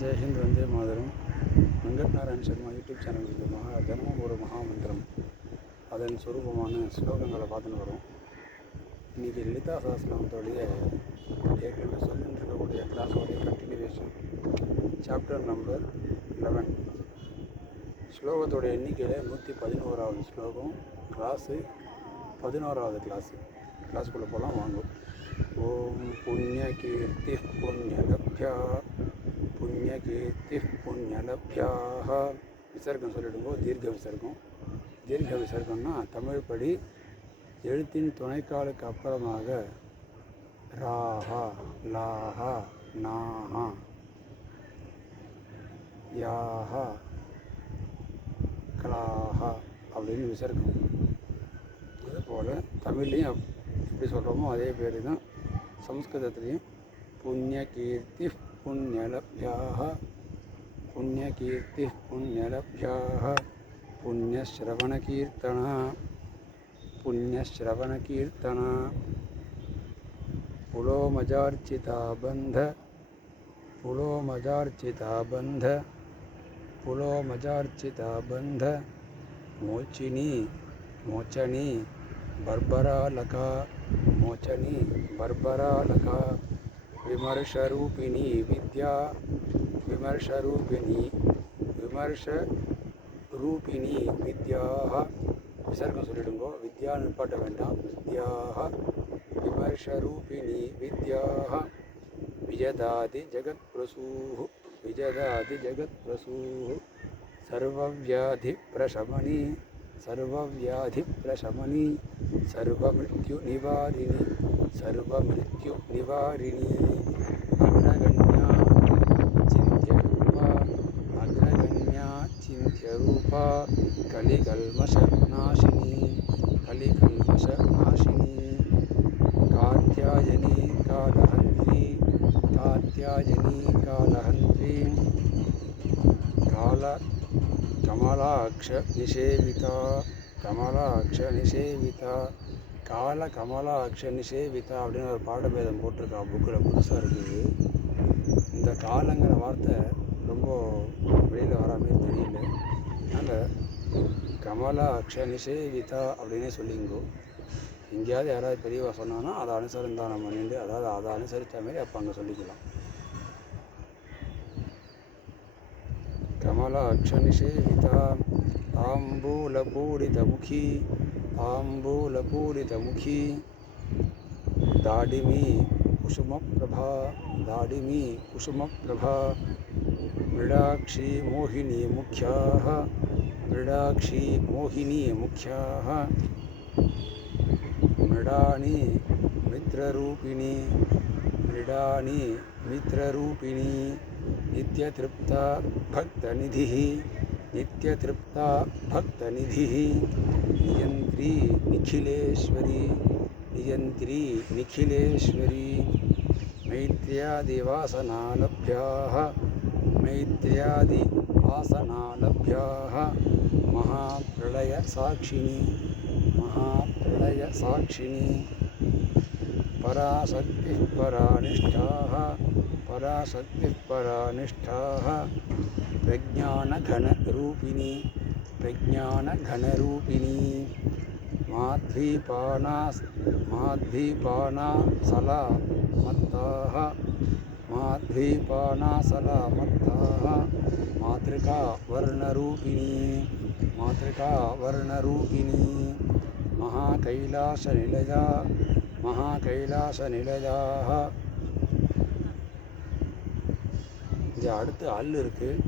ஜெய்ஹிந்த் Vande Mataram. Venkat Narayan Sharma YouTube channel மூலமாக தினமும் ஒரு மகாமந்திரம் அதன் சுரூபமான ஸ்லோகங்களை பார்த்துன்னு வரும். இன்றைக்கி லலிதா சஹஸ்ரநாமத்தோடைய ஏற்கனவே சொல்லிட்டு இருக்கக்கூடிய கிளாஸோடைய கண்டினியூவேஷன் சாப்டர் நம்பர் 11. ஸ்லோகத்தோடைய எண்ணிக்கையில் 111வது ஸ்லோகம். கிளாஸு 11வது கிளாஸுக்குள்ளே போகலாம் வாங்கும். ஓம் புண்ணியகீர்த்தி புண்ணியலப்யா புண்ணியகீர்த்தி புண்ணியலப்யாக. விசர்க்கம் சொல்லிடுங்கோ. தீர்க்க விசர்க்கம்னா தமிழ் படி எழுத்தின் துணைக்காலுக்கு அப்புறமாக ராஹா லாஹா நாஹா யாஹா கலாஹா அப்படின்னு விசர்க்கம். அதுபோல் தமிழ்லேயும் எப்படி சொல்கிறோமோ அதே பேர் தான் சம்ஸ்கிருதத்துலேயும். புண்ணியகீர்த்தி புண்ணியலப்யாக புண்ணியகீர்த்தி புண்ணியலப்யாக புண்ணியஸ்ரவணகீர்த்தனா புண்ணியஸ்ரவணகீர்த்தனா புலோமஜார்ச்சிதா பந்த புலோமஜார்ச்சிதா பந்த புலோமஜார்ச்சிதா பந்த மோச்சினி மோச்சனி பர்பராலகா மோச்சனி பர்பராலகா விமர்ஷரூபிணி வித்யா விமர்ஷரூபிணி விமர்ஷரூபிணி வித்யாக. விசர்க்கம் சொல்லிடுங்கோ. வித்யான்னு நிப்பாட்ட வேண்டாம். வித்யாக விமர்ஷரூபிணி வித்யாக விஜதாதி ஜெகத் பிரசூஹு விஜதாதி ஜெகத் பிரசூஹு சர்வவ்யாதி பிரசமனி சர்வவ்யாதி பிரசமனி சர்வமிருத்யு நிவாரிணி சர்வமிருத்யு நிவாரிணி அக்ரகண்யா சிந்தியரூபா அக்ரகண்யா சிந்தியரூபா கலிகல்மஷநாசினி கலிகல்மஷநாசினி காத்யாயனி காலஹந்த்ரி காத்யாயனி காலஹந்த்ரி கால கமலாக்ஷ நிஷேவிதா கமலாக்ஷ நிஷேவிதா கால கமலாக்ஷ நிஷேவிதா அப்படின்னு ஒரு பாடபேதம் போட்டிருக்கா புக்கில். புதுசாக இருக்குது. இந்த காலங்கிற வார்த்தை ரொம்ப வெளியில் வராமல் தெரியல. அதனால் கமலாக்ஷ நிஷேவிதா அப்படின்னே சொல்லிங்கோ. எங்கேயாவது யாராவது பெரியவா சொன்னாங்கன்னா அதை அனுசரிந்தானம் பண்ணிட்டு, அதாவது அதை அனுசரித்த மாதிரி அப்போ அங்கே சொல்லிக்கலாம். கமலாக்ஷ நிஷேவிதா தாம்பூலபூரிதமுகி தாம்பூலபூரிதமுகி தாடிமி குசுமப்ரபா தாடிமி குசுமப்ரபா மிருடாட்சி மோகினி முக்கியாக மிருடாட்சி மோகினி முக்கியாக மிருடாணி மித்ரரூபிணி மிருடாணி மித்ரரூபிணி நித்யதிருப்தா பக்தநிதிः நித்யதிருப்தா பக்தநிதிः நியந்திரி நிখিলেশ্বরী நியந்திரி நிখিলেশ্বরী மைத்ர்யாதிவாசனாலப்யாः மைத்ர்யாதிவாசனாலப்யாः மகாப்ரளயசாட்சிணி மகாப்ரளயசாட்சிணி பராசக்திः பரானிஷ்டாः பராசக்திः பரானிஷ்டாः பிரஜானகணரூபிணி பிரஜானகணரூபிணி மாத்வீபானாசலா மத்தாः மாத்வீபானாசலா மத்தாः மாத்ருகா வர்ணரூபிணி மாத்ருகா வர்ணரூபிணி மகாகைலாசநிலையா மகாகைலாசநிலையாக. இங்கே அடுத்து அல் இருக்குது.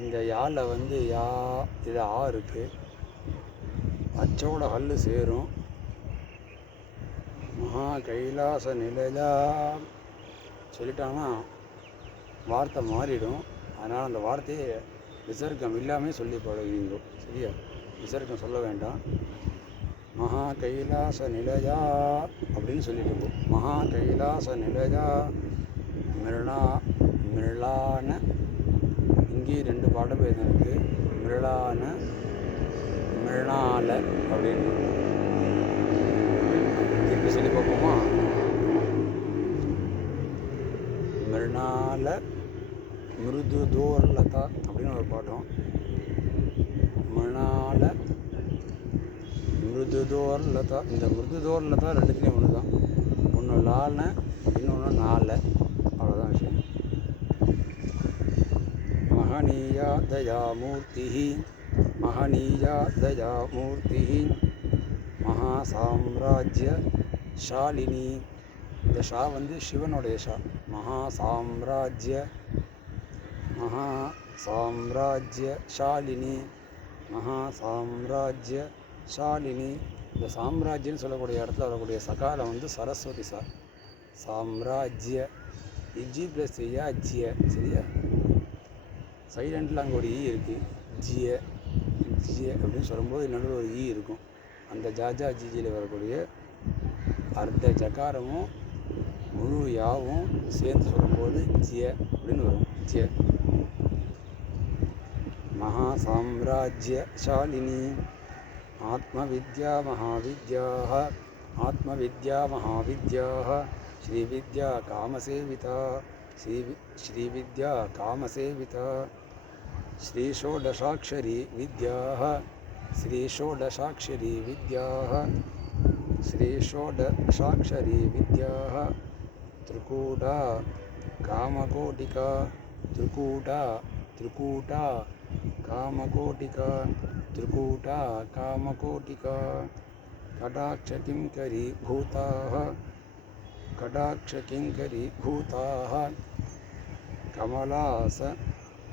இந்த யாவில் வந்து யா இது ஆ இருக்குது. அச்சோட அல் சேரும். மகா கைலாச நிலையா சொல்லிட்டாங்கன்னா வார்த்தை மாறிடும். அதனால் அந்த வார்த்தையை விசர்க்கம் இல்லாமல் சொல்லி பழகுவீங்க. சரியா? விசர்க்கம் சொல்ல வேண்டாம். மகா கைலாச நிலையா அப்படின்னு சொல்லிட்டு போ. மகா கைலாச நிலையா மிருளான இங்கேயும் 2 பாடபேதம் இருக்குது. மிருளான மிருணால அப்படின்னு திருப்பி சொல்லி பார்ப்போமா? மிருணால மிருதுதோர்லதா அப்படின்னு ஒரு பாட்டம். மணால மிருதுதோர்லதா. இந்த மிருதுதோர்லதா ரெண்டுத்துலேயும் ஒன்று தான். ஒன்று லால, இன்னொன்று நால. அவ்வளோதான் விஷயம். மகனீயா தயாமூர்த்தி, மகனீயா தயாமூர்த்தி, மகாசாம்ராஜ்ய ஷாலினி. இந்த ஷா வந்து சிவனுடைய ஷா. மகாசாம்ராஜ்ய ஷாலினி, மகாசாம்ராஜ்ய ஷாலினி. இந்த சாம்ராஜ்யன்னு சொல்லக்கூடிய இடத்துல வரக்கூடிய சகாலம் வந்து சரஸ்வதி சா. சாம்ராஜ்ய இஜி ப்ளஸ் ஐயா ஜிய. சரியா? சைலண்டில் அங்கே ஒரு ஈ இருக்குது. ஜிய ஜிய அப்படின்னு சொல்லும்போது நடுவில் ஒரு ஈ இருக்கும். அந்த ஜாஜா ஜிஜியில் வரக்கூடிய அர்த்த ஜகாரமும் முழு யாவும் சேர்ந்து சொல்லும்போது ஜிய அப்படின்னு வரும். ஜிய. மகாசாம்ராஜ்ய ஷாலினி, ஆத்மவித்யா மகாவித்யாः, ஆத்மவித்யா மகாவித்யாः, ஸ்ரீவித்யா காமசேவிதா, ஸ்ரீவித்யா காமசேவிதா, ஸ்ரீஷோடசாக்ஷரி வித்யாः, ஸ்ரீஷோடசாக்ஷரி வித்யாः, ஸ்ரீஷோடசாக்ஷரி வித்யாः, த்ரிகூடா காமகோட்டிகா, த்ரிகூடா த்ரிகூடா காமகோட்டிகா, த்ரிகூடா காமகோட்டிகா, கடாட்சகிங்கரி பூதாः, கடாட்சகிங்கரி பூதாः,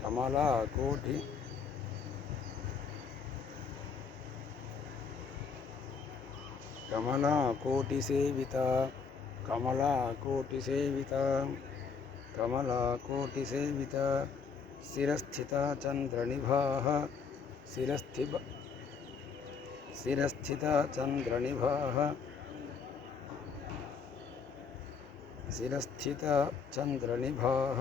கமலாகோட்டி, கமலாகோட்டிசேவிதா, கமலாகோட்டிசேவிதா, கமலாகோட்டிசேவிதா, சிரஸ்திதா சந்திரநிபாः, சிரஸ்திதா சந்திரநிபாः, சிரஸ்திதா சந்திரநிபாः,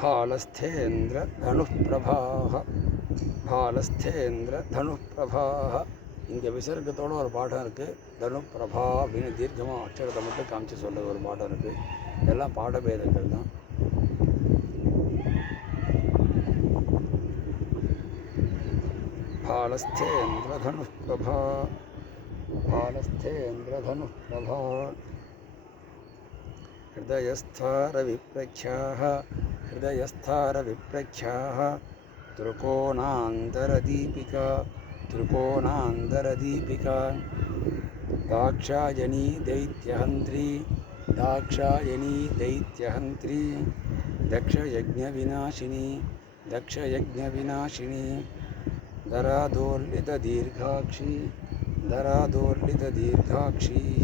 பாலஸ்தேந்திர தனுப்பிரபாः, பாலஸ்தேந்திர தனுப்பிரபாः. இங்கே விசர்க்கத்தோட ஒரு பாடம் இருக்குது. தனுப்பிரபா அப்படின்னு தீர்க்கமாக அக்ஷரத்தை மட்டும் காமிச்சு சொல்கிறது ஒரு பாடம் இருக்குது. இதெல்லாம் பாடபேதங்கள் தான். பாலஸ்தேந்திர தனுப்பிரபா, பாலஸ்தேந்திர தனுப்பிரபா, ஹிருதயஸ்தாரவிப்ரக்ஷாः, ஹிருதயஸ்தாரவிப்ரக்ஷாः, त्रिकोणान्तरदीपिका, त्रिकोणान्तरदीपिका, दाक्षायणी दैत्यहन्त्री, दाक्षायणी दैत्यहन्त्री, दक्षयज्ञविनाशिनी, दक्षयज्ञविनाशिनी, दरादोर्लितदीर्घाक्षी, दरादोर्लितदीर्घाक्षीः,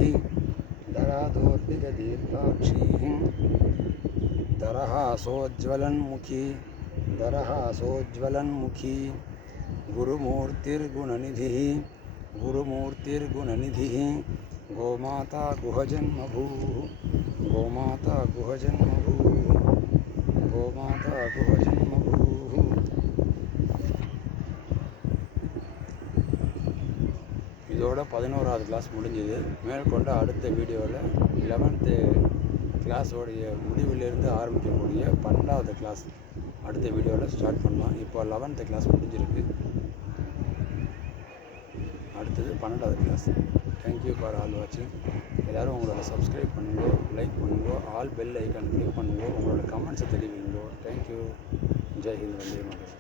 दरादोर्लितदीर्घाक्षीः, दरहासोज्ज्वलन्मुखी, दरहासोज्ज्वलन्मुखी, गुरुमूर्तिर्गुणनिधिः, गुरुमूर्तिर्गुणनिधिः, गोमाता गुहजन्मभूः, गोमाता गुहजन्मभूः, गोमाता गुहजन्मभूः. இதோட 11வது கிளாஸ் முடிஞ்சது. மேற்கொண்டு அடுத்த வீடியோவில் 11th கிளாஸோடைய முடிவிலிருந்து ஆரம்பிக்கக்கூடிய 12வது கிளாஸ் அடுத்த வீடியோவில் ஸ்டார்ட் பண்ணலாம். இப்போ 11th கிளாஸ் முடிஞ்சிருக்கு. அடுத்தது 12வது கிளாஸ். தேங்க்யூ ஃபார் ஆல் வாட்சிங். எல்லோரும் உங்களோட சப்ஸ்கிரைப் பண்ணுங்க, லைக் பண்ணுங்க, ஆல் பெல் ஐக்கான் கிளிக் பண்ணுங்க, உங்களோட கமெண்ட்ஸை தெரிவிங்க. தேங்க்யூ. ஜெய் ஹிந்த், வந்தே மாதரம்.